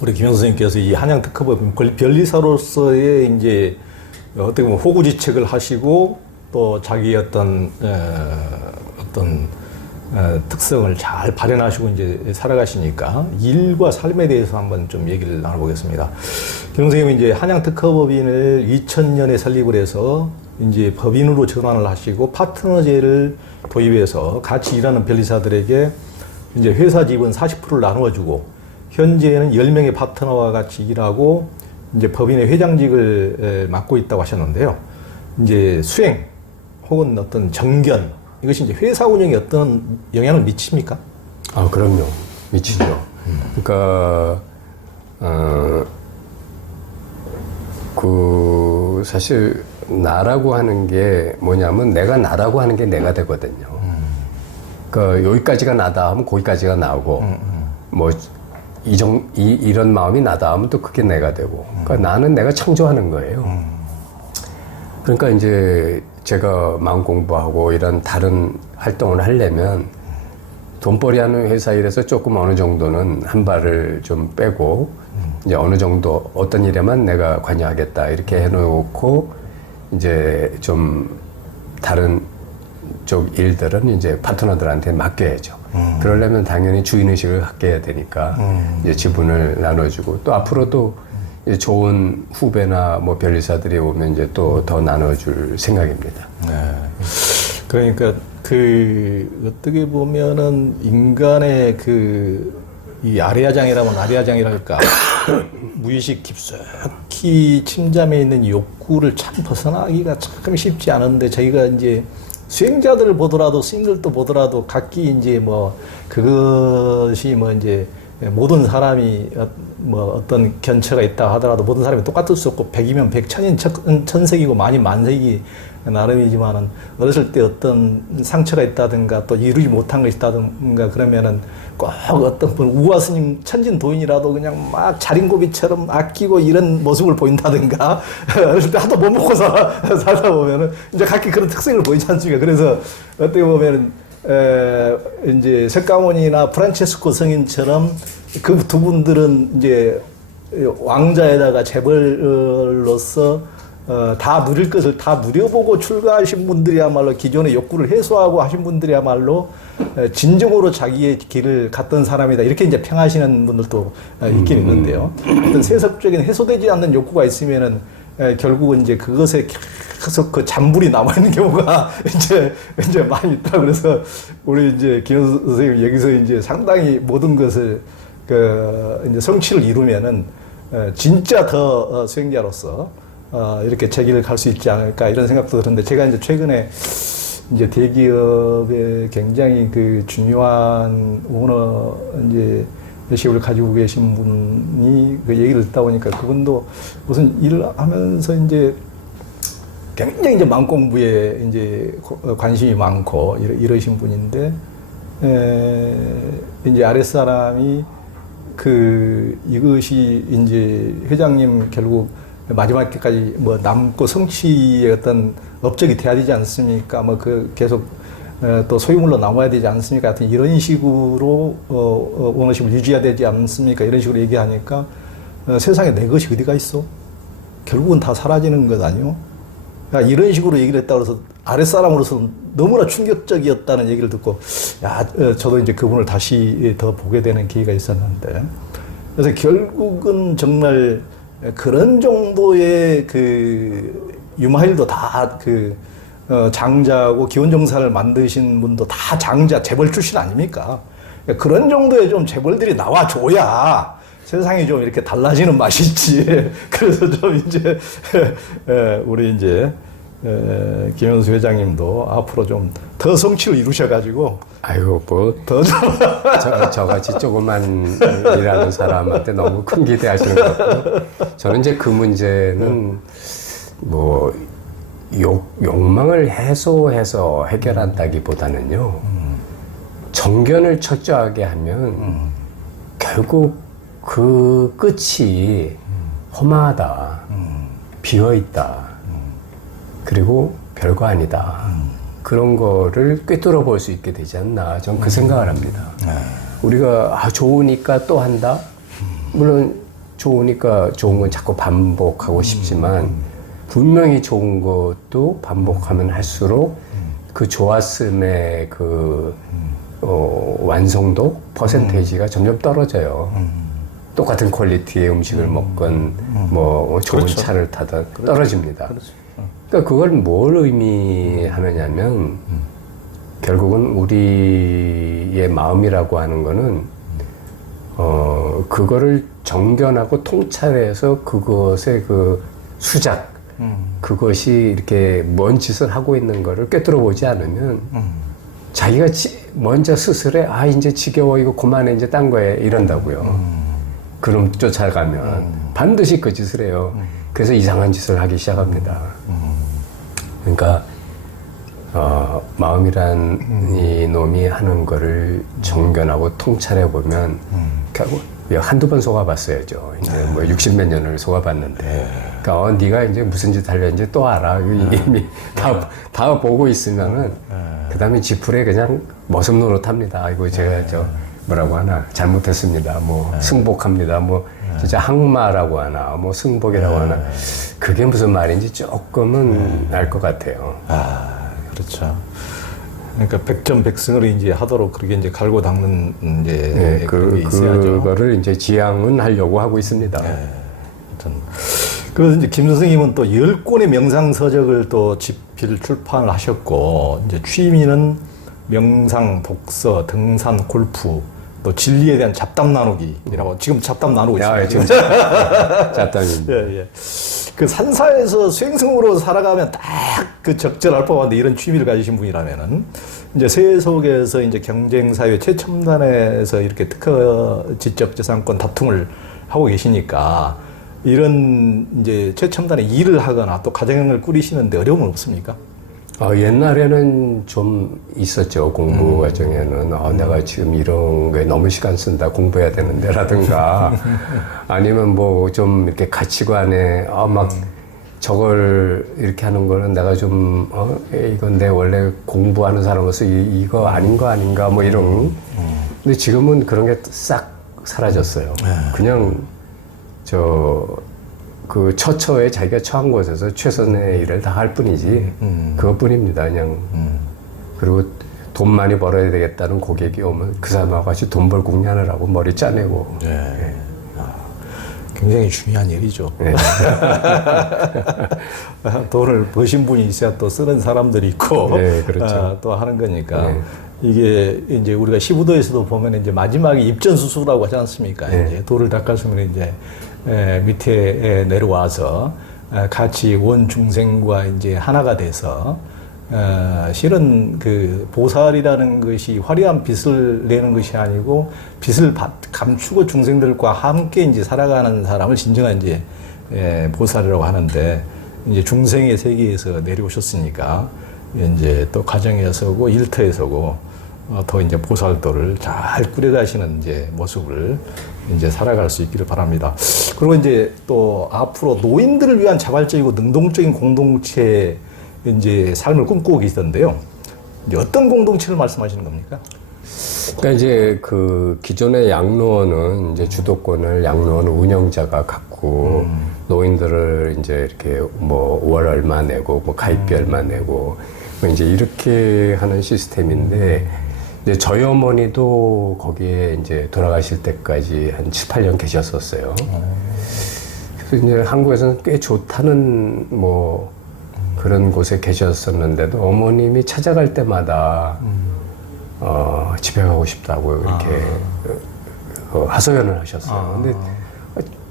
우리 김영 선생님께서 이 한양특허법 변리사로서의 이제 어떻게 보면 호구지책을 하시고 또 자기의 어떤 특성을 잘 발현하시고 이제 살아가시니까 일과 삶에 대해서 한번 좀 얘기를 나눠보겠습니다. 김영 선생님은 이제 한양특허법인을 2000년에 설립을 해서 이제 법인으로 전환을 하시고 파트너제를 도입해서 같이 일하는 변리사들에게 이제 회사 지분 40%를 나누어주고 현재는 10명의 파트너와 같이 일하고 이제 법인의 회장직을 맡고 있다고 하셨는데요. 이제 수행 혹은 어떤 정견 이것이 이제 회사 운영에 어떤 영향을 미칩니까? 아, 그럼요. 미치죠. 그러니까 사실 나라고 하는 게 뭐냐면 내가 나라고 하는 게 내가 되거든요. 그러니까 여기까지가 나다 하면 거기까지가 나오고 뭐 이런 마음이 나다 하면 또 그게 내가 되고. 그러니까 나는 내가 창조하는 거예요. 그러니까 이제 제가 마음 공부하고 이런 다른 활동을 하려면 돈벌이 하는 회사 일에서 조금 어느 정도는 한 발을 좀 빼고 이제 어느 정도 어떤 일에만 내가 관여하겠다 이렇게 해놓고 이제 좀 다른 쪽 일들은 이제 파트너들한테 맡겨야죠. 그러려면 당연히 주인의식을 갖게 해야 되니까 이제 지분을 나눠주고 또 앞으로도 좋은 후배나 뭐 변리사들이 오면 이제 또 더 나눠줄 생각입니다. 네. 그러니까 어떻게 보면은 인간의 이 아래야장이라면 아래야장이랄까 무의식 깊숙이 침잠해 있는 욕구를 참 벗어나기가 참 쉽지 않은데 저희가 이제 수행자들을 보더라도 스님들도 보더라도 각기 이제 뭐 그것이 뭐 이제 모든 사람이 뭐 어떤 견처가 있다 하더라도 모든 사람이 똑같을 수 없고 백이면 백, 천이면 천색이고 만이면 만색이 나름이지만은 어렸을 때 어떤 상처가 있다든가 또 이루지 못한 것이 있다든가 그러면은 꼭 어떤 분 우화 스님 천진도인이라도 그냥 막 자린고비처럼 아끼고 이런 모습을 보인다든가 어렸을 때 하도 못 먹고 살다 보면은 이제 각기 그런 특성을 보이지 않습니까? 그래서 어떻게 보면은 이제 석가모니나 프란체스코 성인처럼 그 두 분들은 이제 왕자에다가 재벌로서 다 누릴 것을 다 누려보고 출가하신 분들이야말로 기존의 욕구를 해소하고 하신 분들이야말로 진정으로 자기의 길을 갔던 사람이다. 이렇게 이제 평하시는 분들도 있긴 있는데요. 어떤 세속적인 해소되지 않는 욕구가 있으면은 결국은 이제 그것에 계속 그 잔불이 남아있는 경우가 이제 많이 있다. 그래서 우리 이제 김현 선생님 여기서 이제 상당히 모든 것을 이제 성취를 이루면은 진짜 더 수행자로서 이렇게 제 길을 갈 수 있지 않을까 이런 생각도 드는데 제가 이제 최근에 이제 대기업에 굉장히 중요한 오너 이제 예식을 가지고 계신 분이 그 얘기를 듣다 보니까 그분도 무슨 일을 하면서 이제 굉장히 이제 마음 공부에 이제 관심이 많고 이러신 분인데 이제 아랫사람이 이것이 이제 회장님 결국 마지막까지 뭐 남고 성취의 어떤 업적이 돼야 되지 않습니까? 뭐 계속 또 소유물로 남아야 되지 않습니까? 하여튼 이런 식으로 오너십을 유지해야 되지 않습니까? 이런 식으로 얘기하니까 세상에 내 것이 어디가 있어? 결국은 다 사라지는 것 아니요? 이런 식으로 얘기를 했다고 해서 아랫사람으로서는 너무나 충격적이었다는 얘기를 듣고 저도 이제 그분을 다시 더 보게 되는 기회가 있었는데 그래서 결국은 정말 그런 정도의 유마일도 다 장자고 기원정사를 만드신 분도 다 장자 재벌 출신 아닙니까? 그런 정도의 좀 재벌들이 나와줘야 세상이 좀 이렇게 달라지는 맛이 있지. 그래서 좀 이제 우리 이제 김현수 회장님도 앞으로 좀 더 성취를 이루셔가지고 아이고 뭐 저같이 조그만 일하는 사람한테 너무 큰 기대하시는 것 같고요. 저는 이제 그 문제는 뭐 욕망을 해소해서 해결한다기보다는요. 정견을 철저하게 하면 결국 그 끝이 험하다, 비어있다, 그리고 별거 아니다. 그런 거를 꿰뚫어 볼 수 있게 되지 않나. 전 그 생각을 합니다. 우리가 좋으니까 또 한다? 물론 좋으니까 좋은 건 자꾸 반복하고 싶지만 분명히 좋은 것도 반복하면 할수록 그 좋았음의 그 완성도 퍼센테이지가 점점 떨어져요. 똑같은 퀄리티의 음식을 먹건 뭐 좋은 그렇죠. 차를 타든 떨어집니다. 그렇죠. 그러니까 그걸 뭘 의미하느냐면 결국은 우리의 마음이라고 하는 거는 그거를 정견하고 통찰해서 그것의 그 수작 그것이 이렇게 뭔 짓을 하고 있는 거를 꿰뚫어 보지 않으면 자기가 먼저 스스로 이제 지겨워 이거 그만해 이제 딴 거에 이런다고요. 그럼 쫓아가면 반드시 그 짓을 해요. 그래서 이상한 짓을 하기 시작합니다. 그러니까 마음이란 이 놈이 하는 거를 정견하고 통찰해 보면 결국 한두 번 속아봤어야죠. 이제 뭐 60몇 년을 속아봤는데, 그러니까 네가 이제 무슨 짓 하려는지 또 알아. 이미 다 보고 있으면은 그다음에 지풀에 그냥 머슴 노릇합니다. 아이고 제가 저 뭐라고 하나 잘못했습니다. 뭐 승복합니다. 뭐 진짜 항마라고 하나, 뭐 승복이라고 하나. 그게 무슨 말인지 조금은 알 것 같아요. 그렇죠. 그러니까 백전백승을 이제 하도록 그렇게 이제 갈고 닦는 이제 네, 그런 게 있어야죠. 그거를 이제 지향은 하려고 하고 있습니다. 아무튼 그래서 이제 김 선생님은 또 10권의 명상서적을 또 집필 출판을 하셨고, 이제 취미는 명상, 독서, 등산, 골프, 또 진리에 대한 잡담 나누기라고 지금 잡담 나누고 있습니다. 지금 잡담입니다. 예, 예. 그 산사에서 수행승으로 살아가면 딱 그 적절할 법한데 이런 취미를 가지신 분이라면은 이제 세계 속에서 이제 경쟁사회 최첨단에서 이렇게 특허 지적재산권 다툼을 하고 계시니까 이런 이제 최첨단의 일을 하거나 또 가정을 꾸리시는데 어려움은 없습니까? 옛날에는 좀 있었죠. 공부 과정에는 내가 지금 이런 거에 너무 시간 쓴다, 공부해야 되는데 라든가 아니면 뭐 좀 이렇게 가치관에 막 저걸 이렇게 하는 거는 내가 좀 이건 내 원래 공부하는 사람으로서 이거 아닌 거 아닌가 뭐 이런. 근데 지금은 그런 게 싹 사라졌어요. 그냥 그 처처에 자기가 처한 곳에서 최선의 일을 다 할 뿐이지 그것뿐입니다. 그냥 그리고 돈 많이 벌어야 되겠다는 고객이 오면 그 사람하고 같이 돈 벌 공략하느라고 머리 짜내고. 네. 굉장히 중요한 일이죠. 네. 돈을 버신 분이 있어야 또 쓰는 사람들이 있고, 네, 그렇죠. 또 하는 거니까. 네. 이게 이제 우리가 시부도에서도 보면 이제 마지막에 입전수수라고 하지 않습니까? 네. 이제 돌을 닦았으면 이제 밑에 내려와서 같이 원 중생과 이제 하나가 돼서 실은 그 보살이라는 것이 화려한 빛을 내는 것이 아니고 빛을 감추고 중생들과 함께 이제 살아가는 사람을 진정한 이제 보살이라고 하는데, 이제 중생의 세계에서 내려오셨으니까 이제 또 가정에서고 일터에서고 더 이제 보살도를 잘 꾸려가시는 이제 모습을 이제 살아갈 수 있기를 바랍니다. 그리고 이제 또 앞으로 노인들을 위한 자발적이고 능동적인 공동체 이제 삶을 꿈꾸고 계시던데요. 이제 어떤 공동체를 말씀하시는 겁니까? 그러니까 이제 그 기존의 양로원은 이제 주도권을 양로원 운영자가 갖고 노인들을 이제 이렇게 뭐 월 얼마 내고 뭐 가입비 얼마 내고 뭐 이제 이렇게 하는 시스템인데, 이제 저희 어머니도 거기에 이제 돌아가실 때까지 한 7, 8년 계셨었어요. 그래서 이제 한국에서는 꽤 좋다는 뭐 그런 곳에 계셨었는데도 어머님이 찾아갈 때마다 집에 가고 싶다고 이렇게 하소연을 하셨어요. 근데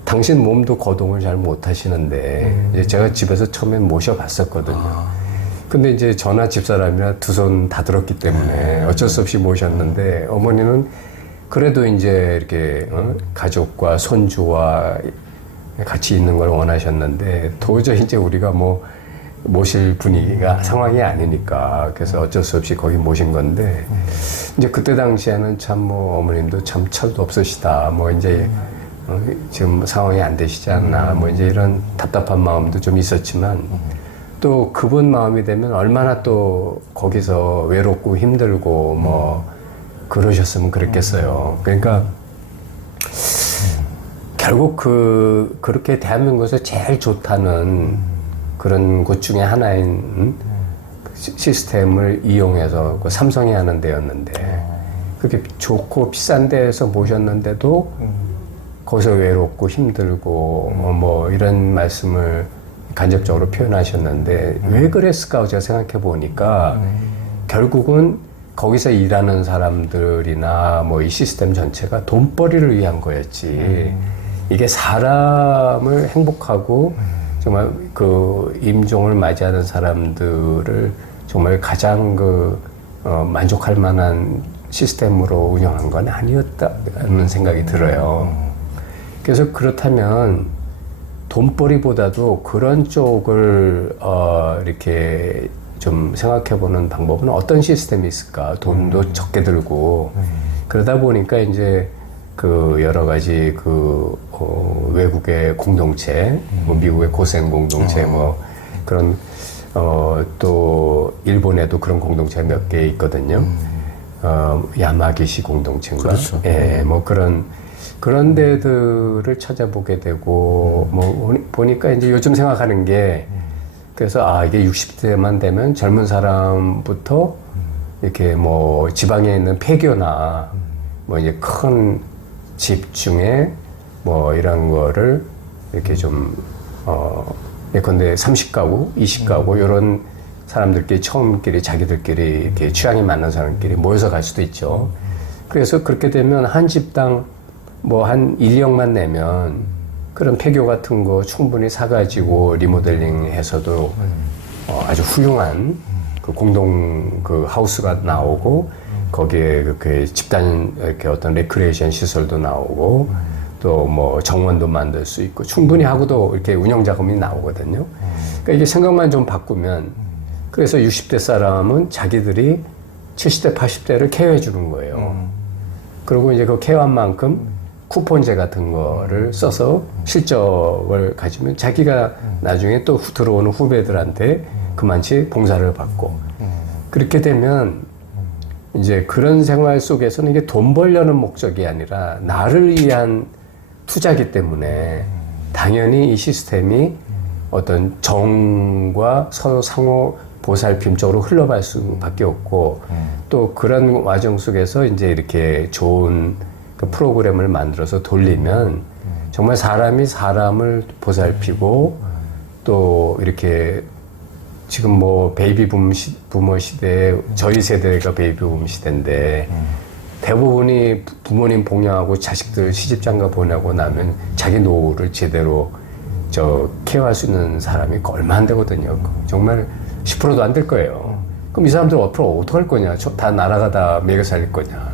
당신 몸도 거동을 잘 못 하시는데 이제 제가 집에서 처음엔 모셔봤었거든요. 근데 이제 저나 집사람이나 두 손 다 들었기 때문에 어쩔 수 없이 모셨는데, 어머니는 그래도 이제 이렇게 가족과 손주와 같이 있는 걸 원하셨는데 도저히 이제 우리가 뭐 모실 분위기가 상황이 아니니까 그래서 어쩔 수 없이 거기 모신 건데, 이제 그때 당시에는 참 뭐 어머님도 참 철도 없으시다 뭐 이제 지금 상황이 안 되시지 않나 뭐 이제 이런 답답한 마음도 좀 있었지만, 또 그분 마음이 되면 얼마나 또 거기서 외롭고 힘들고 뭐 그러셨으면 그랬겠어요. 그러니까 결국 그렇게 대한민국에서 제일 좋다는 그런 곳 중에 하나인 시스템을 이용해서 그 삼성이 하는 데였는데 그렇게 좋고 비싼 데에서 모셨는데도 거기서 외롭고 힘들고 뭐 이런 말씀을 간접적으로 표현하셨는데 왜 그랬을까 제가 생각해 보니까 결국은 거기서 일하는 사람들이나 뭐 이 시스템 전체가 돈벌이를 위한 거였지 이게 사람을 행복하고 정말 그 임종을 맞이하는 사람들을 정말 가장 만족할 만한 시스템으로 운영한 건 아니었다는 생각이 들어요. 그래서 그렇다면 돈벌이보다도 그런 쪽을 이렇게 좀 생각해보는 방법은 어떤 시스템이 있을까? 돈도 적게 들고 그러다 보니까 이제 그 여러 가지 외국의 공동체, 뭐 미국의 고생 공동체, 뭐 그런 또 일본에도 그런 공동체 몇 개 있거든요. 야마기시 공동체인가? 그렇죠. 예, 뭐 그런 데들을 찾아보게 되고 뭐 보니까 이제 요즘 생각하는 게 그래서 이게 60대만 되면 젊은 사람부터 이렇게 뭐 지방에 있는 폐교나 뭐 이제 큰 집 중에 뭐 이런 거를 이렇게 좀 예컨대 30가구, 20가구 이런 사람들끼리 처음끼리 자기들끼리 이렇게 취향이 맞는 사람끼리 모여서 갈 수도 있죠. 그래서 그렇게 되면 한 집당 뭐 한 1억만 내면 그런 폐교 같은 거 충분히 사가지고 리모델링 해서도 아주 훌륭한 그 공동 그 하우스가 나오고 거기에 그 집단 이렇게 어떤 레크레이션 시설도 나오고 또 뭐 정원도 만들 수 있고 충분히 하고도 이렇게 운영 자금이 나오거든요. 그러니까 이게 생각만 좀 바꾸면 그래서 60대 사람은 자기들이 70대, 80대를 케어해 주는 거예요. 그리고 이제 그 케어한 만큼 쿠폰제 같은 거를 써서 실적을 가지면 자기가 나중에 또 들어오는 후배들한테 그만치 봉사를 받고 그렇게 되면 이제 그런 생활 속에서는 이게 돈 벌려는 목적이 아니라 나를 위한 투자기 때문에 당연히 이 시스템이 어떤 정과 서로 상호 보살핌 쪽으로 흘러갈 수밖에 없고 또 그런 과정 속에서 이제 이렇게 좋은 그 프로그램을 만들어서 돌리면 정말 사람이 사람을 보살피고 또 이렇게 지금 뭐 베이비 부머 시대에 저희 세대가 베이비 부머 시대인데 대부분이 부모님 봉양하고 자식들 시집장가 보내고 나면 자기 노후를 제대로 케어할 수 있는 사람이 얼마 안 되거든요. 정말 10%도 안 될 거예요. 그럼 이 사람들 앞으로 어떡할 거냐? 다 나라가다 매겨 살릴 거냐?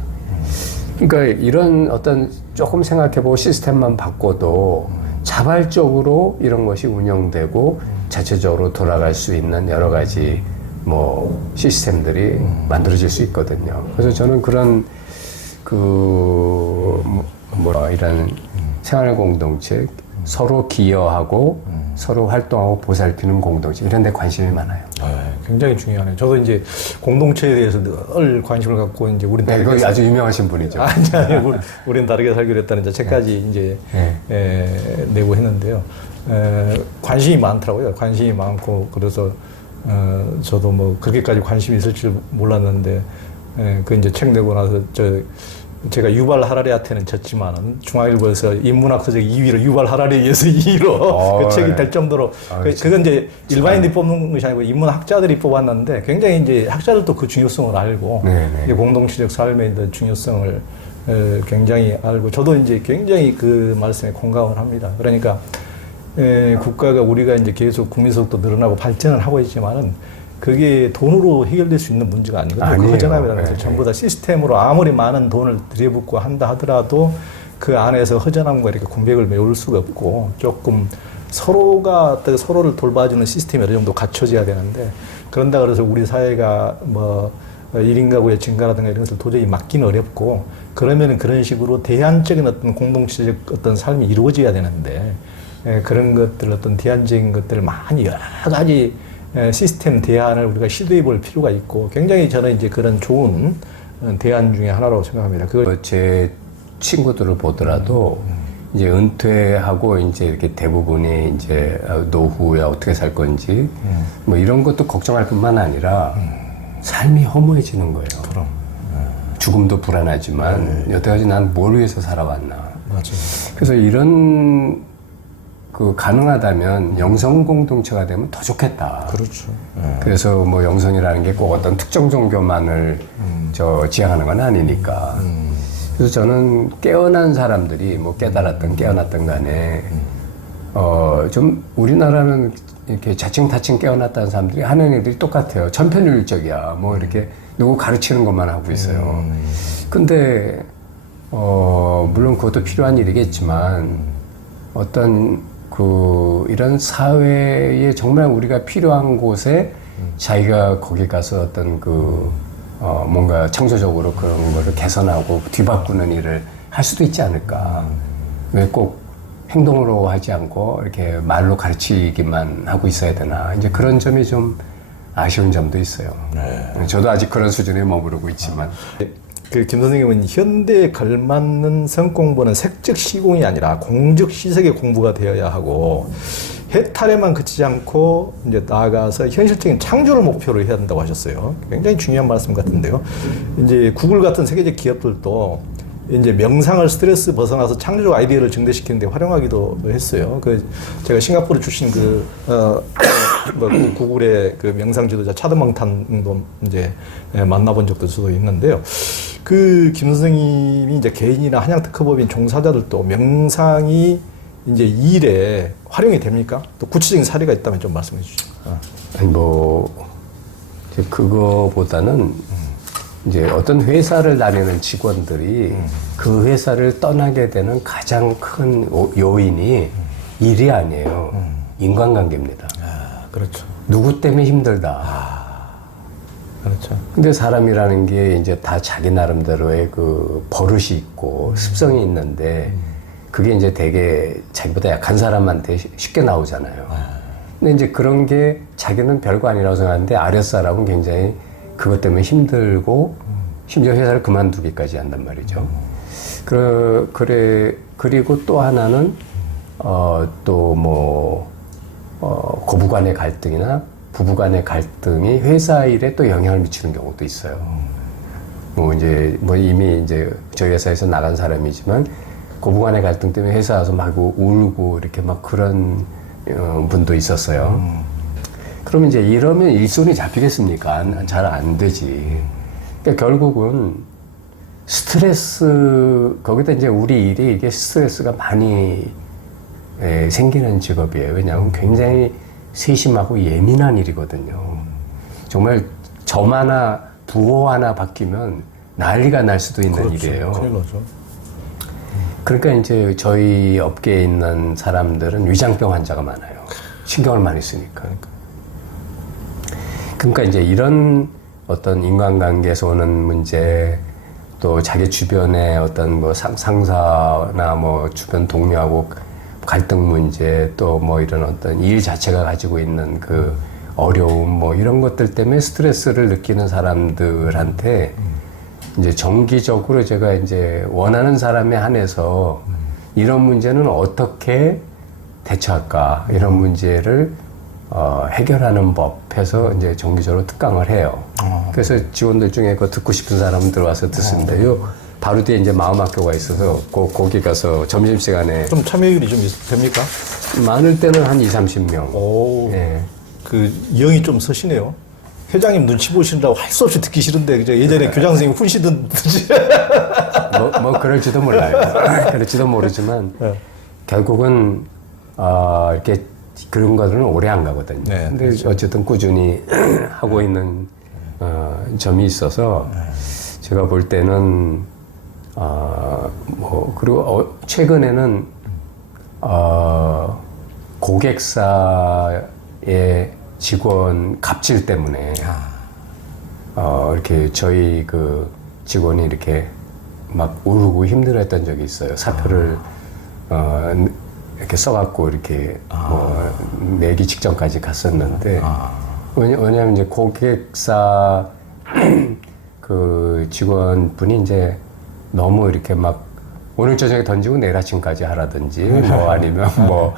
그러니까 이런 어떤 조금 생각해보고 시스템만 바꿔도 자발적으로 이런 것이 운영되고 자체적으로 돌아갈 수 있는 여러 가지 뭐 시스템들이 만들어질 수 있거든요. 그래서 저는 그런 이런 생활 공동체 서로 기여하고 서로 활동하고 보살피는 공동체 이런 데 관심이 많아요. 굉장히 중요하네요. 저도 이제 공동체에 대해서 늘 관심을 갖고 이제 우린 네, 이거 아주 유명하신 분이죠. 아니, 우린 다르게 살기로 했다는 책까지 이제 내고 했는데요. 관심이 많더라고요. 관심이 많고 그래서 저도 뭐 그렇게까지 관심이 있을 줄 몰랐는데 그 이제 책 내고 나서 제가 유발 하라리한테는 졌지만은 중앙일보에서 인문학서적 2위로 유발 하라리에 의해서 2위로 그 책이 될 정도로 그건 이제 일반인들이 뽑는 것이 아니고 인문학자들이 뽑았는데 굉장히 이제 학자들도 그 중요성을 알고 이제 공동체적 삶의 중요성을 굉장히 알고 저도 이제 굉장히 그 말씀에 공감을 합니다. 그러니까 국가가 우리가 이제 계속 국민소득도 늘어나고 발전을 하고 있지만은 그게 돈으로 해결될 수 있는 문제가 아니거든요. 그 허전함이라는 것은 전부 다 시스템으로 아무리 많은 돈을 들여붓고 한다 하더라도 그 안에서 허전함과 이렇게 공백을 메울 수가 없고 조금 서로가 서로를 돌봐주는 시스템이 어느 정도 갖춰져야 되는데 그런다 그래서 우리 사회가 뭐 1인 가구의 증가라든가 이런 것을 도저히 막기는 어렵고 그러면은 그런 식으로 대안적인 어떤 공동체적 어떤 삶이 이루어져야 되는데 그런 것들 어떤 대안적인 것들을 많이 여러 가지 시스템 대안을 우리가 시도해 볼 필요가 있고 굉장히 저는 이제 그런 좋은 대안 중에 하나라고 생각합니다. 제 친구들을 보더라도 이제 은퇴하고 이제 이렇게 대부분이 이제 노후에 어떻게 살 건지 뭐 이런 것도 걱정할 뿐만 아니라 삶이 허무해지는 거예요. 그럼. 죽음도 불안하지만 여태까지 난 뭘 위해서 살아왔나. 맞아요. 그래서 이런 그 가능하다면 영성 공동체가 되면 더 좋겠다. 그렇죠. 그래서 뭐 영성이라는 게 꼭 어떤 특정 종교만을 지향하는 건 아니니까. 그래서 저는 깨어난 사람들이 뭐 깨달았든 깨어났든 간에 좀 우리나라는 이렇게 자칭 깨어났다는 사람들이 하는 일들이 똑같아요. 천편일률적이야. 뭐 이렇게 누구 가르치는 것만 하고 있어요. 근데 물론 그것도 필요한 일이겠지만 어떤 이런 사회에 정말 우리가 필요한 곳에 자기가 거기 가서 어떤 뭔가 창조적으로 그런 거를 개선하고 뒤바꾸는 일을 할 수도 있지 않을까. 왜 꼭 행동으로 하지 않고 이렇게 말로 가르치기만 하고 있어야 되나. 이제 그런 점이 좀 아쉬운 점도 있어요. 네. 저도 아직 그런 수준에 머무르고 있지만. 김 선생님은 현대에 걸맞는 성공부는 색적 시공이 아니라 공적 시색의 공부가 되어야 하고 해탈에만 그치지 않고 이제 나아가서 현실적인 창조를 목표로 해야 한다고 하셨어요. 굉장히 중요한 말씀 같은데요. 이제 구글 같은 세계적 기업들도 이제 명상을 스트레스 벗어나서 창조적 아이디어를 증대시키는데 활용하기도 했어요. 제가 싱가포르 출신 구글의 명상 지도자 차드망탄도 이제 만나본 적도 저도 있는데요. 김 선생님이 이제 개인이나 한양특허법인 종사자들도 명상이 이제 일에 활용이 됩니까? 또 구체적인 사례가 있다면 좀 말씀해 주시죠. 아니 그거보다는 이제 어떤 회사를 다니는 직원들이 그 회사를 떠나게 되는 가장 큰 요인이 일이 아니에요. 인간관계입니다. 그렇죠. 누구 때문에 힘들다. 그렇죠. 근데 사람이라는 게 이제 다 자기 나름대로의 그 버릇이 있고 습성이 있는데 그게 이제 되게 자기보다 약한 사람한테 쉽게 나오잖아요. 근데 이제 그런 게 자기는 별거 아니라고 생각하는데 아랫사람은 굉장히 그것 때문에 힘들고 심지어 회사를 그만두기까지 한단 말이죠. 그리고 또 하나는 고부 간의 갈등이나 부부 간의 갈등이 회사 일에 또 영향을 미치는 경우도 있어요. 이미 이제 저희 회사에서 나간 사람이지만 고부 간의 갈등 때문에 회사 와서 막 울고 이렇게 막 그런 분도 있었어요. 그러면 이제 이러면 일손이 잡히겠습니까? 잘 안 되지. 그러니까 결국은 스트레스, 거기다 이제 우리 일이 이게 스트레스가 많이 생기는 직업이에요. 왜냐하면 굉장히 세심하고 예민한 일이거든요. 정말 점 하나, 부호 하나 바뀌면 난리가 날 수도 있는 그렇죠. 일이에요. 큰일 나죠. 그러니까 이제 저희 업계에 있는 사람들은 위장병 환자가 많아요. 신경을 많이 쓰니까. 그러니까 이제 이런 어떤 인간관계에서 오는 문제, 또 자기 주변의 어떤 상사나 주변 동료하고 갈등 문제, 또 이런 어떤 일 자체가 가지고 있는 그 어려움, 이런 것들 때문에 스트레스를 느끼는 사람들한테 이제 정기적으로 제가 이제 원하는 사람에 한해서 이런 문제는 어떻게 대처할까, 이런 문제를 해결하는 법해서 이제 정기적으로 특강을 해요. 그래서 직원들 중에 그거 듣고 싶은 사람은 들어와서 듣습니다요. 바로 뒤에 이제 마음학교가 있어서 거기 가서 점심시간에. 좀 참여율이 좀 됩니까? 많을 때는 한 20-30명. 오. 예. 영이 좀 서시네요. 회장님 눈치 보시느라고 할 수 없이 듣기 싫은데, 예전에 교장 선생님 훈시든 듯이. 그럴지도 몰라요. 그럴지도 모르지만, 네. 결국은, 이렇게 그런 것들은 오래 안 가거든요. 네, 근데 그렇죠. 어쨌든 꾸준히 하고 있는, 점이 있어서, 제가 볼 때는, 그리고 최근에는, 고객사의 직원 갑질 때문에, 이렇게 저희 그 직원이 이렇게 막 울고 힘들어했던 적이 있어요. 사표를, 이렇게 써갖고 이렇게 내기 직전까지 갔었는데, 왜냐하면 이제 고객사 그 직원분이 이제 너무 이렇게 막 오늘 저녁에 던지고 내일 아침까지 하라든지 뭐 아니면 뭐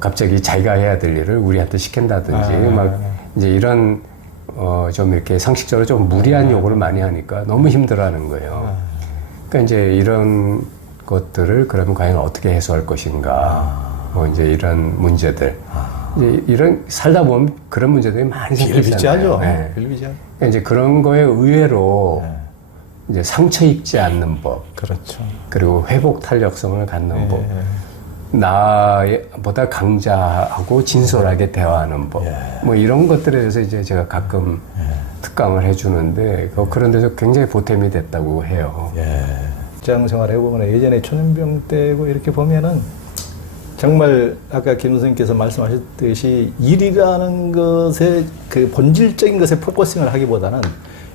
갑자기 자기가 해야 될 일을 우리한테 시킨다든지 막 이제 이런 좀 이렇게 상식적으로 좀 무리한 요구를 많이 하니까 너무 힘들어하는 거예요. 그러니까 이제 이런 것들을 그러면 과연 어떻게 해소할 것인가, 이제 이런 문제들. 이제 이런 살다 보면 그런 문제들이 많이 생기잖아요. 빌비지하죠. 네. 빌비지하죠. 그러니까 이제 그런 거에 의외로 이제 상처 입지 않는 법, 그렇죠. 그리고 회복 탄력성을 갖는 법, 나보다 강자하고 진솔하게 대화하는 법, 뭐 이런 것들에 대해서 이제 제가 가끔 특강을 해주는데 그런 데서 굉장히 보탬이 됐다고 해요. 직장 생활 해보면 예전에 초년병 때고 이렇게 보면은 정말 아까 김 선생님께서 말씀하셨듯이 일이라는 것에 그 본질적인 것에 포커싱을 하기보다는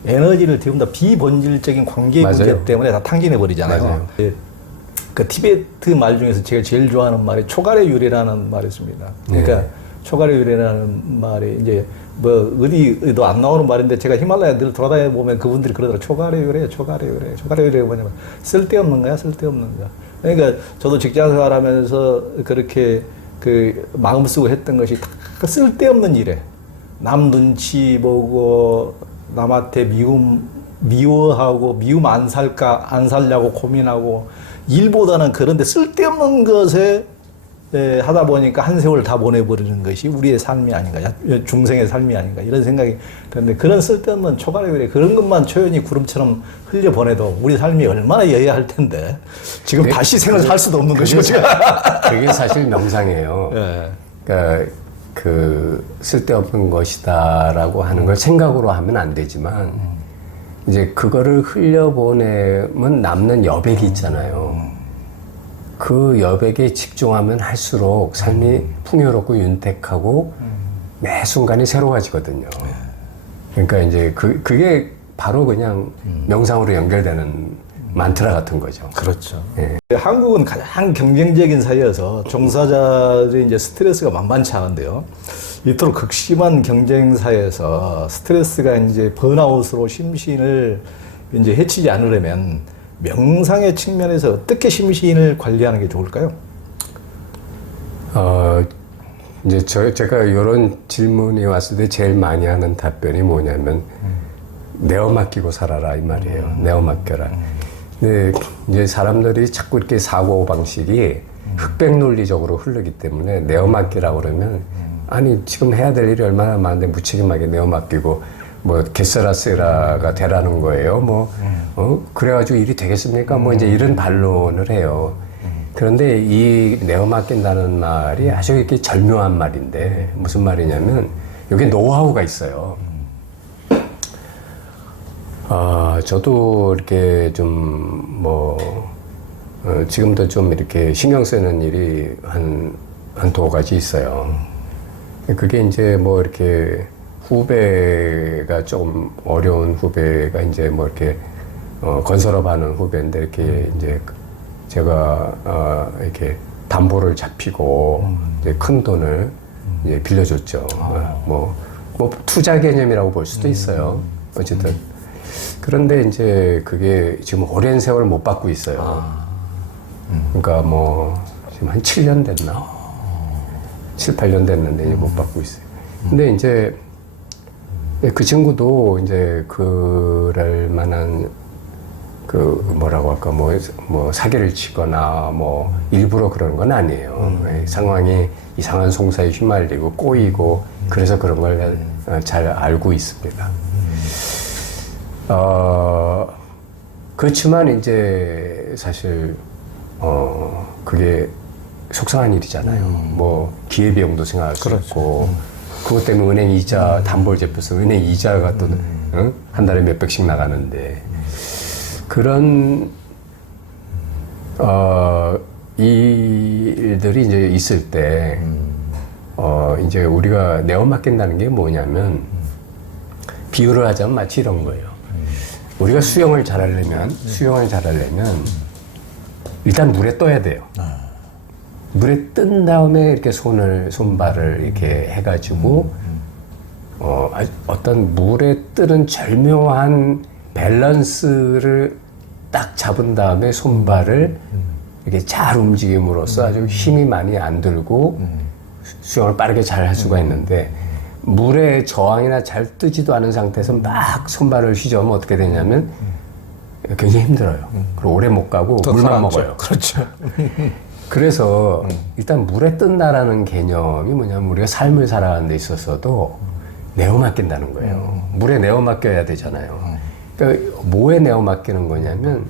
에너지를 대부분 다 비본질적인 관계 문제 맞아요. 때문에 다 탕진해 버리잖아요. 맞아요. 그 티베트 말 중에서 제가 제일 좋아하는 말이 초가래 유래라는 말이 있습니다. 그러니까 초가래 유래라는 말이 이제 뭐 어디도 안 나오는 말인데 제가 히말라야 늘 돌아다녀 보면 그분들이 그러더라고요. 초가래 유래, 초가래 유래, 초가래 유래가 뭐냐면 쓸데없는 거야, 쓸데없는 거야. 그러니까 저도 직장 생활하면서 그렇게 그 마음 쓰고 했던 것이 다 쓸데없는 일에 남 눈치 보고 남한테 미워하고 미움 안 살까 안 살려고 고민하고 일보다는 그런데 쓸데없는 것에 하다 보니까 한 세월 다 보내버리는 것이 우리의 삶이 아닌가, 중생의 삶이 아닌가 이런 생각이 드는데 그런 쓸데없는 초가래율에 그런 것만 초연히 구름처럼 흘려보내도 우리 삶이 얼마나 여야할 텐데 지금 다시 생을 살 수도 없는 것이고 그게 사실 명상이에요. 그러니까 그 쓸데없는 것이다라고 하는 걸 생각으로 하면 안 되지만 이제 그거를 흘려보내면 남는 여백이 있잖아요. 그 여백에 집중하면 할수록 삶이 풍요롭고 윤택하고 매 순간이 새로워지거든요. 그러니까 이제 그게 바로 그냥 명상으로 연결되는 만트라 같은 거죠. 그렇죠. 한국은 가장 경쟁적인 사회여서 종사자들이 이제 스트레스가 만만치 않은데요. 이토록 극심한 경쟁 사회에서 스트레스가 이제 번아웃으로 심신을 이제 해치지 않으려면 명상의 측면에서 어떻게 심신을 관리하는 게 좋을까요? 이제 제가 이런 질문이 왔을 때 제일 많이 하는 답변이 뭐냐면 내어 맡기고 살아라 이 말이에요. 내어 맡겨라. 근데 이제 사람들이 자꾸 이렇게 사고 방식이 흑백 논리적으로 흐르기 때문에 내어 맡기라고 그러면 아니 지금 해야 될 일이 얼마나 많은데 무책임하게 내어 맡기고 뭐 게세라세라가 되라는 거예요. 뭐 그래가지고 일이 되겠습니까? 뭐 이제 이런 반론을 해요. 그런데 이 내어 맡긴다는 말이 아주 이렇게 절묘한 말인데 무슨 말이냐면 여기 노하우가 있어요. 저도 이렇게 좀 지금도 좀 이렇게 신경 쓰는 일이 한두 가지 있어요. 그게 이제 뭐 이렇게 후배가 좀 어려운 후배가 이제 뭐 이렇게 건설업 하는 후배인데 이렇게 이제 제가 이렇게 담보를 잡히고 이제 큰 돈을 이제 빌려줬죠. 뭐 투자 개념이라고 볼 수도 있어요. 어쨌든 그런데 이제 그게 지금 오랜 세월 못 받고 있어요. 그러니까 뭐 지금 한 7년 됐나? 7, 8년 됐는데 이제 못 받고 있어요. 근데 이제 그 친구도 이제 그럴 만한 그 뭐라고 할까 뭐 사기를 치거나 뭐 일부러 그런 건 아니에요. 상황이 이상한 송사에 휘말리고 꼬이고 그래서 그런 걸 잘 알고 있습니다. 그렇지만 이제 사실 그게 속상한 일이잖아요. 뭐 기회비용도 생각할 수 있고 그것 때문에 은행 이자 담보를 잡혀서 은행 이자가 또 한 달에 몇 백씩 나가는데 그런 이 일들이 이제 있을 때 이제 우리가 내어 맡긴다는 게 뭐냐면 비유를 하자면 마치 이런 거예요. 우리가 수영을 잘하려면 일단 물에 떠야 돼요. 물에 뜬 다음에 이렇게 손발을 이렇게 해가지고 어떤 물에 뜨는 절묘한 밸런스를 딱 잡은 다음에 손발을 이렇게 잘 움직임으로써 아주 힘이 많이 안 들고 수영을 빠르게 잘 할 수가 있는데 물에 저항이나 잘 뜨지도 않은 상태에서 막 손발을 휘저으면 어떻게 되냐면 굉장히 힘들어요. 그리고 오래 못 가고 물만 먹어요. 그렇죠. 그래서 일단 물에 뜬다라는 개념이 뭐냐면 우리가 삶을 살아가는 데 있어서도 내어 맡긴다는 거예요. 물에 내어 맡겨야 되잖아요. 그러니까 뭐에 내어 맡기는 거냐면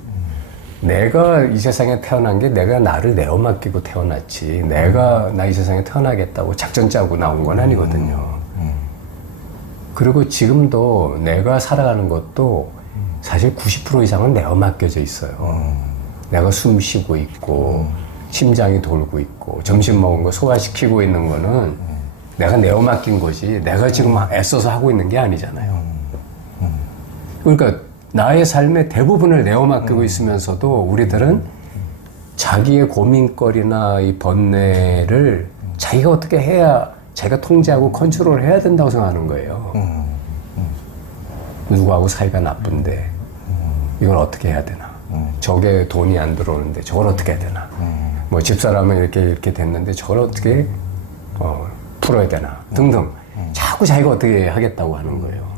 내가 이 세상에 태어난 게 내가 나를 내어 맡기고 태어났지 내가 나 이 세상에 태어나겠다고 작전 짜고 나온 건 아니거든요. 그리고 지금도 내가 살아가는 것도 사실 90% 이상은 내어 맡겨져 있어요. 내가 숨 쉬고 있고 심장이 돌고 있고 점심 먹은 거 소화시키고 있는 거는 내가 내어 맡긴 거지 내가 지금 애써서 하고 있는 게 아니잖아요. 그러니까 나의 삶의 대부분을 내어 맡기고 있으면서도 우리들은 자기의 고민거리나 이 번뇌를 자기가 어떻게 해야 자기가 통제하고 컨트롤 해야 된다고 생각하는 거예요. 누구하고 사이가 나쁜데 이걸 어떻게 해야 되나? 저게 돈이 안 들어오는데 저걸 어떻게 해야 되나? 뭐 집사람은 이렇게 됐는데 저걸 어떻게 풀어야 되나? 등등. 자꾸 자기가 어떻게 하겠다고 하는 거예요.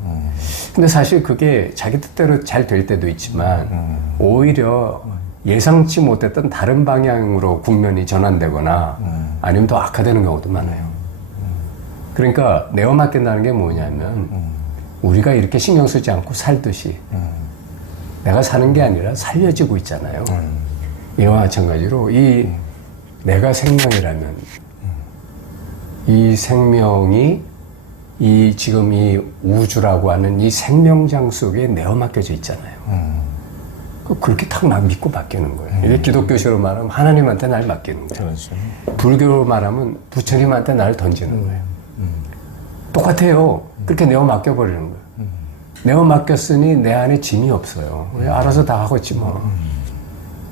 근데 사실 그게 자기 뜻대로 잘 될 때도 있지만 오히려 예상치 못했던 다른 방향으로 국면이 전환되거나 아니면 더 악화되는 경우도 많아요. 그러니까 내어 맡긴다는 게 뭐냐면 우리가 이렇게 신경 쓰지 않고 살듯이 내가 사는 게 아니라 살려지고 있잖아요. 이와 마찬가지로 이 내가 생명이라면 이 생명이 이 지금 이 우주라고 하는 이 생명장 속에 내어 맡겨져 있잖아요. 그렇게 탁 믿고 맡기는 거예요. 이게 기독교식으로 말하면 하나님한테 날 맡기는 거예요. 그렇죠. 불교로 말하면 부처님한테 날 던지는 거예요. 똑같아요. 그렇게 내어 맡겨버리는 거예요. 내어 맡겼으니 내 안에 짐이 없어요. 알아서 다 하겠지 뭐.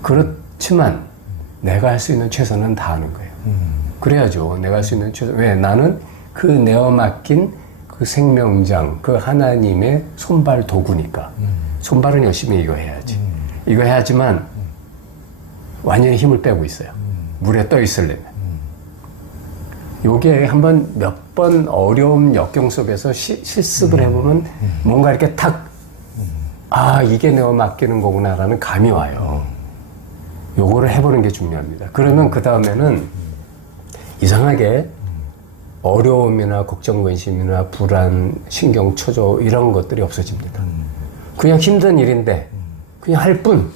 그렇지만 내가 할 수 있는 최선은 다 하는 거예요. 그래야죠. 내가 할 수 있는 최선. 왜? 나는 그 내어 맡긴 그 생명장, 그 하나님의 손발 도구니까. 손발은 열심히 이거 해야지. 이거 해야지만 완전히 힘을 빼고 있어요. 물에 떠 있으려면. 요게 한번 몇 번 어려운 역경 속에서 실습을 해보면 뭔가 이렇게 탁, 아, 이게 내가 맡기는 거구나라는 감이 와요. 요거를 해보는 게 중요합니다. 그러면 그 다음에는 이상하게 어려움이나 걱정, 근심이나 불안, 신경 초조 이런 것들이 없어집니다. 그냥 힘든 일인데 그냥 할 뿐.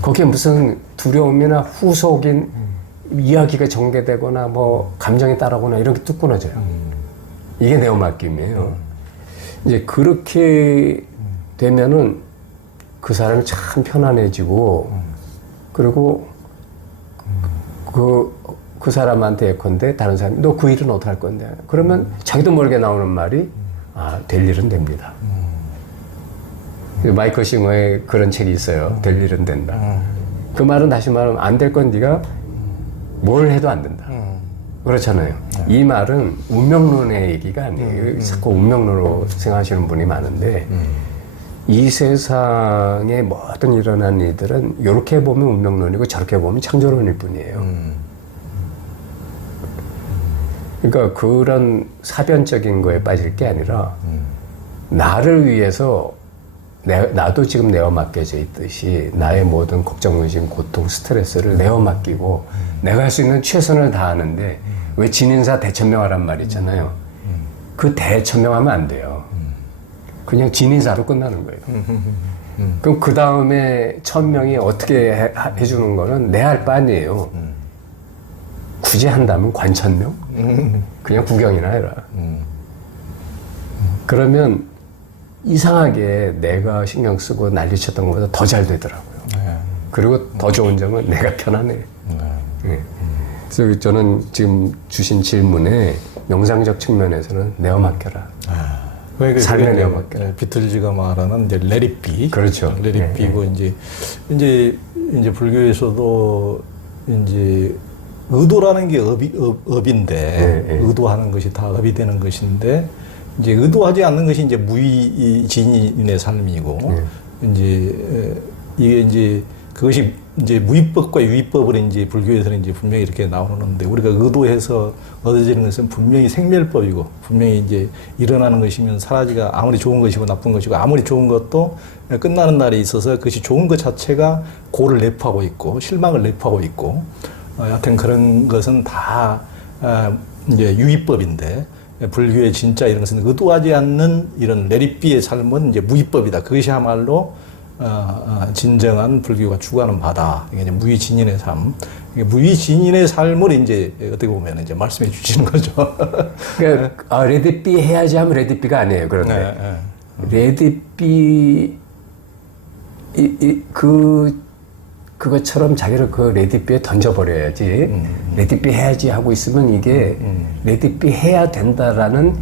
거기에 무슨 두려움이나 후속인 이야기가 전개되거나 뭐 감정이 따라오거나 이런 게 뚝 끊어져요. 이게 내어 맡김이에요. 이제 그렇게 되면은 그 사람이 참 편안해지고 그리고 그 사람한테 예컨대 다른 사람이 너 그 일은 어떻게 할 건데? 그러면 자기도 모르게 나오는 말이 아, 될 일은 됩니다. 마이클 싱어의 그런 책이 있어요. 될 일은 된다. 그 말은 다시 말하면 안 될 건 네가 뭘 해도 안 된다. 그렇잖아요. 이 말은 운명론의 얘기가 아니에요. 자꾸 운명론으로 생각하시는 분이 많은데 이 세상에 모든 일어난 일들은 이렇게 보면 운명론이고 저렇게 보면 창조론일 뿐이에요. 그러니까 그런 사변적인 거에 빠질 게 아니라 나를 위해서 나도 지금 내어 맡겨져 있듯이 나의 모든 걱정, 의심, 고통, 스트레스를 내어 맡기고 내가 할 수 있는 최선을 다하는데 왜 진인사 대천명하란 말 있잖아요. 그 대천명하면 안 돼요. 그냥 진인사로 끝나는 거예요. 그럼 그 다음에 천명이 어떻게 해주는 거는 내 할 바 아니에요. 굳이 한다면 관천명? 그냥 구경이나 해라. 그러면 이상하게 내가 신경 쓰고 난리쳤던 것보다 더 잘 되더라고요. 그리고 더 좋은 점은 내가 편안해. 네. 그래서 저는 지금 주신 질문에 명상적 측면에서는 내어 맡겨라. 삶에 내어 맡겨라. 비틀즈가 말하는 이제 레릿비. 그렇죠. 레릿비고 이제 불교에서도 이제 의도라는 게 업인데 의도하는 것이 다 업이 되는 것인데. 이제 의도하지 않는 것이 이제 무의진인의 삶이고 이제 이게 이제 그것이 이제 무위법과 유위법을 이제 불교에서는 이제 분명히 이렇게 나오는데 우리가 의도해서 얻어지는 것은 분명히 생멸법이고 분명히 이제 일어나는 것이면 사라지가 아무리 좋은 것이고 나쁜 것이고 아무리 좋은 것도 끝나는 날이 있어서 그것이 좋은 것 자체가 고를 내포하고 있고 실망을 내포하고 있고 여하튼 그런 것은 다 이제 유위법인데 불교의 진짜 이런 것은 의도하지 않는 이런 레리비의 삶은 이제 무위법이다. 그것이야말로 진정한 불교가 추구하는 바다. 이게 이제 무위진인의 삶. 이게 무위진인의 삶을 이제 어떻게 보면 이제 말씀해 주시는 거죠. 그러니까 레드비 해야지 하면 레드비가 아니에요. 그런데 레드비 그것처럼 자기를 그 레드비에 던져버려야지. 레드비 해야지 하고 있으면 이게 레드비 해야 된다라는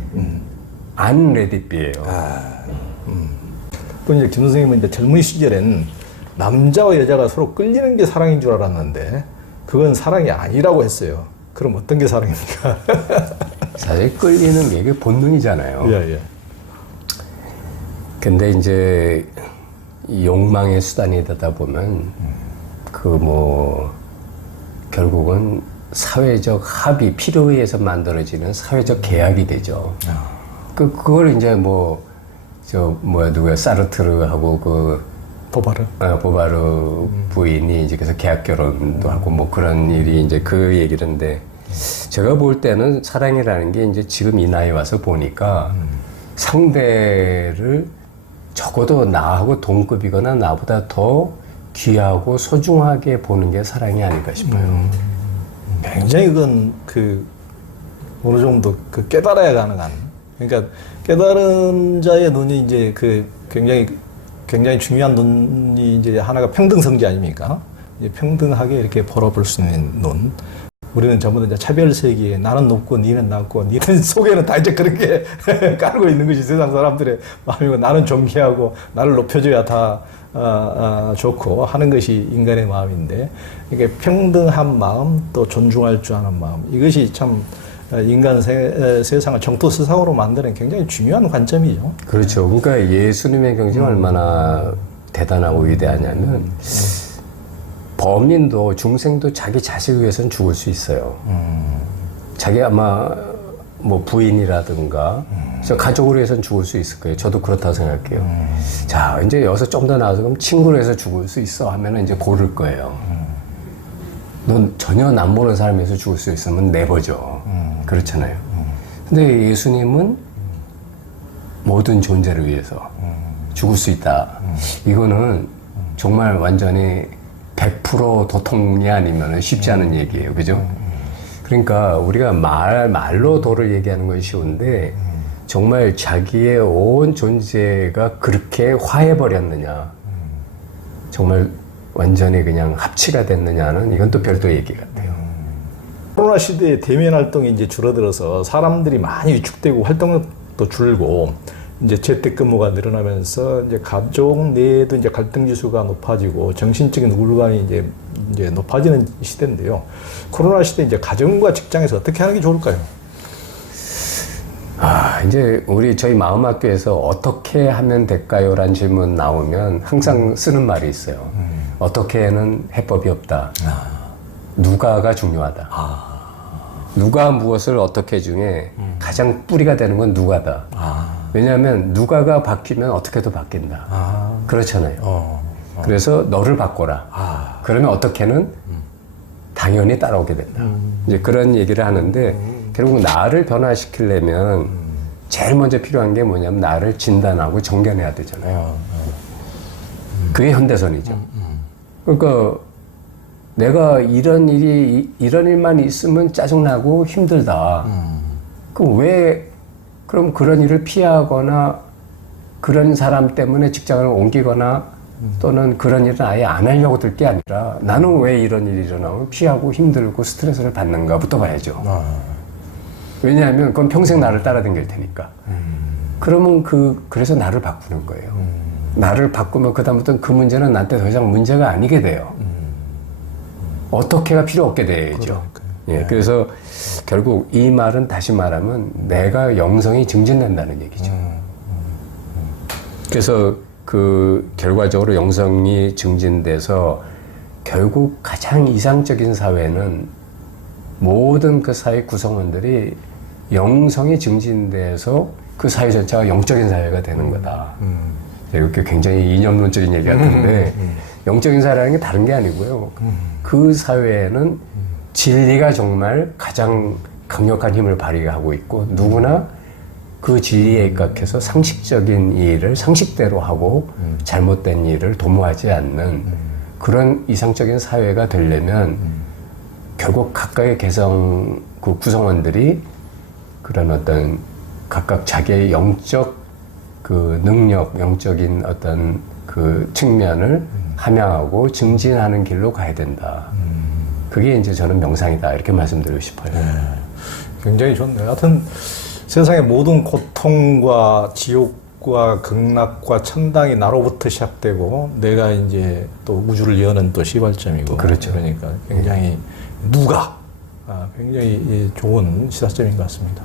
안 레드비예요. 또 이제 김 선생님은 이제 젊은 시절엔 남자와 여자가 서로 끌리는 게 사랑인 줄 알았는데 그건 사랑이 아니라고 했어요. 그럼 어떤 게 사랑입니까? 사실 끌리는 게 이게 본능이잖아요. 예. 근데 이제 이 욕망의 수단이 되다 보면 그 뭐 결국은 사회적 합의, 필요에 의해서 만들어지는 사회적 계약이 되죠. 그걸 이제 누구야, 사르트르하고 보바르 부인이 이제 그래서 계약 결혼도 하고 뭐 그런 일이 이제 그 얘기인데 제가 볼 때는 사랑이라는 게 이제 지금 이 나이에 와서 보니까 상대를 적어도 나하고 동급이거나 나보다 더 귀하고 소중하게 보는 게 사랑이 아닐까 싶어요. 굉장히 그건 어느 정도 깨달아야 가능한. 그러니까 깨달은 자의 눈이 이제 굉장히 중요한 눈이 이제 하나가 평등성지 아닙니까? 이제 평등하게 이렇게 바라볼 수 있는 눈. 우리는 전부 다 이제 차별 세계에 나는 높고 니는 낮고 니는 속에는 다 이제 그렇게 깔고 있는 것이 세상 사람들의 마음이고 나는 존귀하고 나를 높여줘야 다 좋고 하는 것이 인간의 마음인데 이게 평등한 마음 또 존중할 줄 아는 마음 이것이 참 인간 세상을 정토 세상으로 만드는 굉장히 중요한 관점이죠. 그렇죠. 그러니까 예수님의 경지가 얼마나 대단하고 위대하냐면 범인도 중생도 자기 자식을 위해서는 죽을 수 있어요. 자기 아마 뭐 부인이라든가 저 가족을 위해서는 죽을 수 있을 거예요. 저도 그렇다고 생각해요. 자, 이제 여기서 좀 더 나와서 그럼 친구를 위해서 죽을 수 있어 하면은 이제 고를 거예요. 넌 전혀 남 모르는 사람에 위해서 죽을 수 있으면 내버죠. 그렇잖아요. 근데 예수님은 모든 존재를 위해서 죽을 수 있다. 이거는 정말 완전히 100% 도통이 아니면 쉽지 않은 얘기예요. 그죠? 그러니까 우리가 말로 도를 얘기하는 건 쉬운데 정말 자기의 온 존재가 그렇게 화해버렸느냐. 정말 완전히 그냥 합치가 됐느냐는 이건 또 별도 얘기 같아요. 코로나 시대에 대면 활동이 이제 줄어들어서 사람들이 많이 위축되고 활동도 줄고 이제 재택근무가 늘어나면서 이제 가족 내에도 이제 갈등 지수가 높아지고 정신적인 우울감이 이제 높아지는 시대인데요. 코로나 시대 이제 가정과 직장에서 어떻게 하는 게 좋을까요? 이제 저희 마음학교에서 어떻게 하면 될까요? 라는 질문 나오면 항상 쓰는 말이 있어요. 어떻게는 해법이 없다. 누가가 중요하다. 누가 무엇을 어떻게 중에 가장 뿌리가 되는 건 누가다. 왜냐하면 누가가 바뀌면 어떻게도 바뀐다. 그렇잖아요. 그래서 너를 바꿔라. 그러면 어떻게는 당연히 따라오게 된다. 이제 그런 얘기를 하는데 결국 나를 변화시키려면 제일 먼저 필요한 게 뭐냐면 나를 진단하고 정견해야 되잖아요. 그게 현대선이죠. 그러니까 내가 이런 일만 있으면 짜증나고 힘들다. 그럼 그런 일을 피하거나 그런 사람 때문에 직장을 옮기거나 또는 그런 일은 아예 안 하려고 들 게 아니라 나는 왜 이런 일이 일어나면 피하고 힘들고 스트레스를 받는가부터 봐야죠. 왜냐하면 그건 평생 나를 따라다닐 테니까. 그러면 그래서 나를 바꾸는 거예요. 나를 바꾸면 그다음부터는 그 문제는 나한테 더 이상 문제가 아니게 돼요. 어떻게가 필요 없게 되죠. 예, 그래서 결국 이 말은 다시 말하면 내가 영성이 증진된다는 얘기죠. 그래서 그 결과적으로 영성이 증진돼서 결국 가장 이상적인 사회는 모든 그 사회 구성원들이 영성이 증진돼서 그 사회 전체가 영적인 사회가 되는 거다. 이렇게 굉장히 이념론적인 얘기 같은데 영적인 사회라는 게 다른 게 아니고요. 그 사회에는 진리가 정말 가장 강력한 힘을 발휘하고 있고 누구나 그 진리에 입각해서 상식적인 일을 상식대로 하고 잘못된 일을 도모하지 않는 그런 이상적인 사회가 되려면 결국 각각의 개성 그 구성원들이 그런 어떤 각각 자기의 영적 그 능력, 영적인 어떤 그 측면을 함양하고 증진하는 길로 가야 된다. 그게 이제 저는 명상이다 이렇게 말씀드리고 싶어요. 네. 굉장히 좋네요. 하여튼 세상의 모든 고통과 지옥과 극락과 천당이 나로부터 시작되고 내가 이제 또 우주를 여는 또 시발점이고 그렇죠. 그러니까 굉장히 누가 굉장히 좋은 시사점인 것 같습니다.